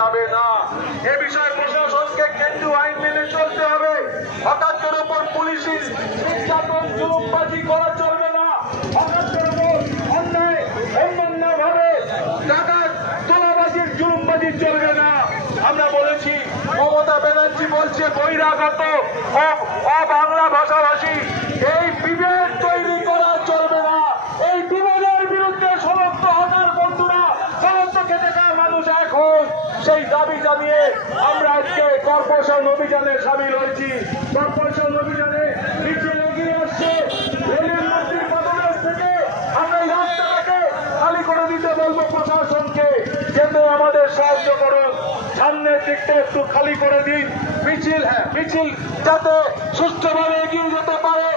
যাবে না। এ বিষয়ে প্রশাসনকে কেন্দ্রীয় আইন মেনে চলতে হবে। হকারদের উপর পুলিশের নির্যাতন জুলুমবাজি করা চলবে না। হকারদের উপর অন্যায় অন্যান্য ভাবে টাকা তোলাবাজির জুলুমবাজি চলবে না। আমরা বলেছি, মমতা ব্যানার্জি বলছে বহিরাগত বাংলা ভাষাভাষী, এই বিভেদ তৈরি করা চলবে না। এই বিভেদের বিরুদ্ধে সমস্ত হকার বন্ধুরা, সমস্ত খেটে খাওয়া মানুষ এখন সেই দাবি জানিয়ে আমরা আজকে কর্পোরেশন অভিযানে সামিল হয়েছি। কর্পোরেশন অভিযানে মিছিল এগিয়ে আসছে। রেলের মন্ত্রীর পদদেশ থেকে আমরা এই রাস্তাটাকে খালি করে দিতে বলবো প্রশাসনকে, যেতে আমাদের সাহায্য করুন। সামনের দিকটা একটু খালি করে দিন। মিছিল যাতে সুস্থভাবে এগিয়ে যেতে পারে